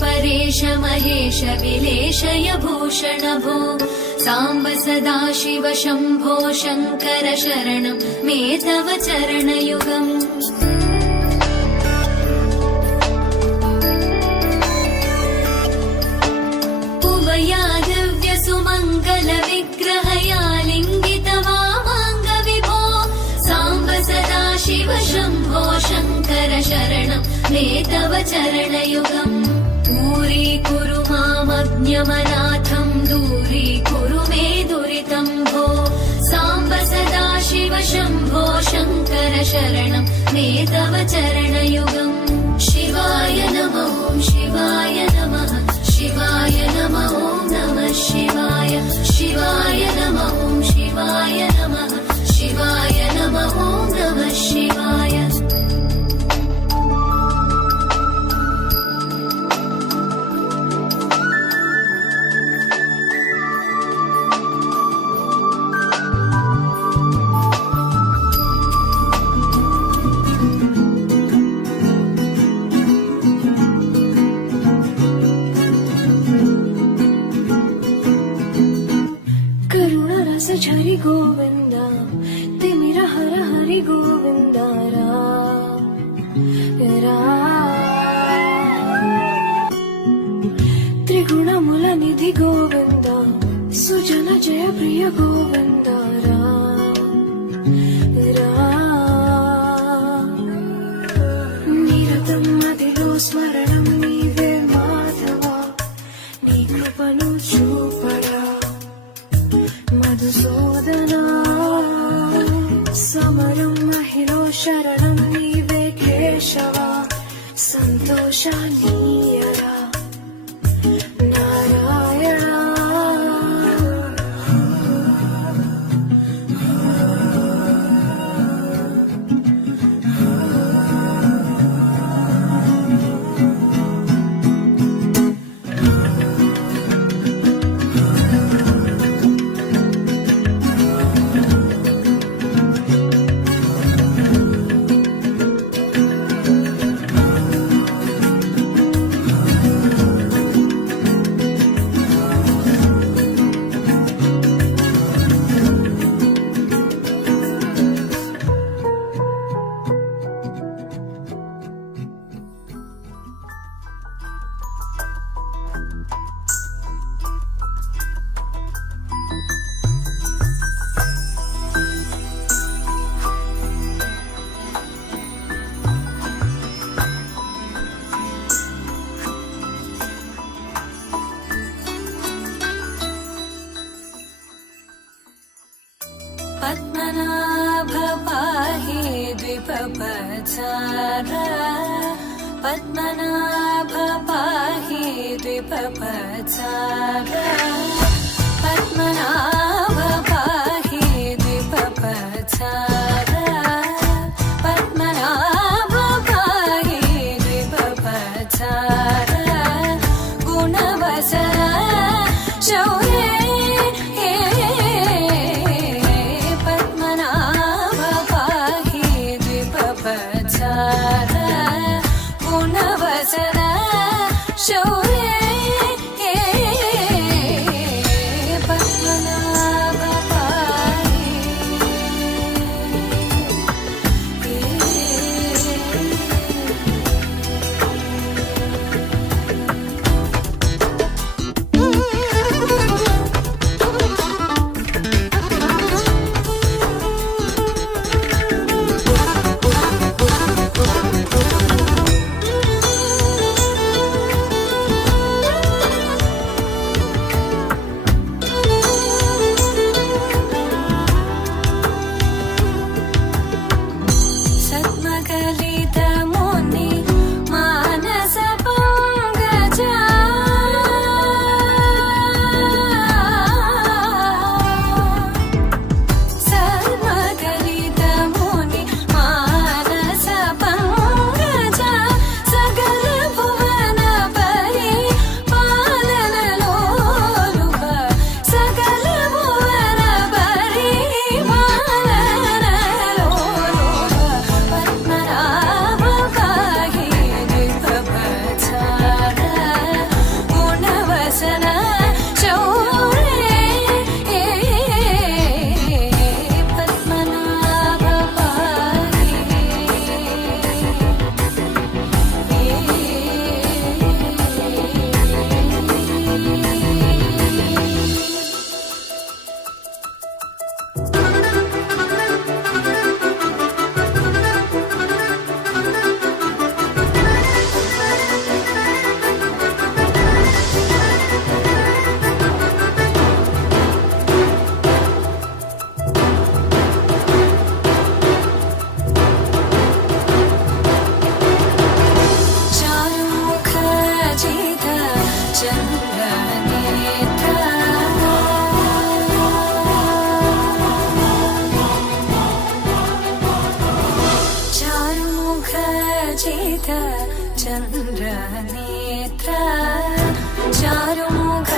परेश महेश विलेशय भूषण भो साम्ब सदाशिव शम्भो शङ्कर शरणं मे तव चरणयुगम् उभयादिव्य सुमङ्गल विग्रहया लिङ्गित वामाङ्ग विभो साम्ब सदाशिव शम्भो शङ्कर शरणं मे तव चरणयुगम् दूरीकुरु मामज्ञमनाथं दूरीकुरु मे दुरितं भो साम्ब सदाशिव शम्भो शङ्कर शरणं मे तव चरणयुगम् शिवाय नमः शिवाय नमः शिवाय नमः नमः शिवाय शिवाय नमः शिवाय नमः शिवाय नमः नमः शिवाय हरि गोविंद तिमिर हर हरि गोविंद त्रिगुणमुल निधि गोविंद सुजन जय प्रिय गोविंद निरतं मदिलो स्मरणं नीवे माधव नी कृपनु చూపరా మధుసూదనా సమరం మహిళ శరణం నీవే కేశవ సంతోషానీయరా నారాయణ द्विपपचारा पद्मनाभ पाहि द्विपपचारा पद्मनाभ पाहि द्विपपचारा पद्मनाभ पाहि द्विपपचारा गुणवसरा शौर्ये पद्मनाभ पाहि द्विपपचारा गुणवसरा शौर्ये पद्मनाभ पाहि सद्मकलितमुनि मानस पङ्कजा सद्मकलितमुनि मानस पङ्कजा सकल भुवन परि पालनलोलुप सकल भुवन परि पालनलोलुप पद्मनाभ पाहि द्विपपचारा गुणवसना शौर्ये पद्मनाभ पाहि चारुमुख जित चन्द्रनेत्र चारुमुख जित चन्द्रनेत्र चारुमुख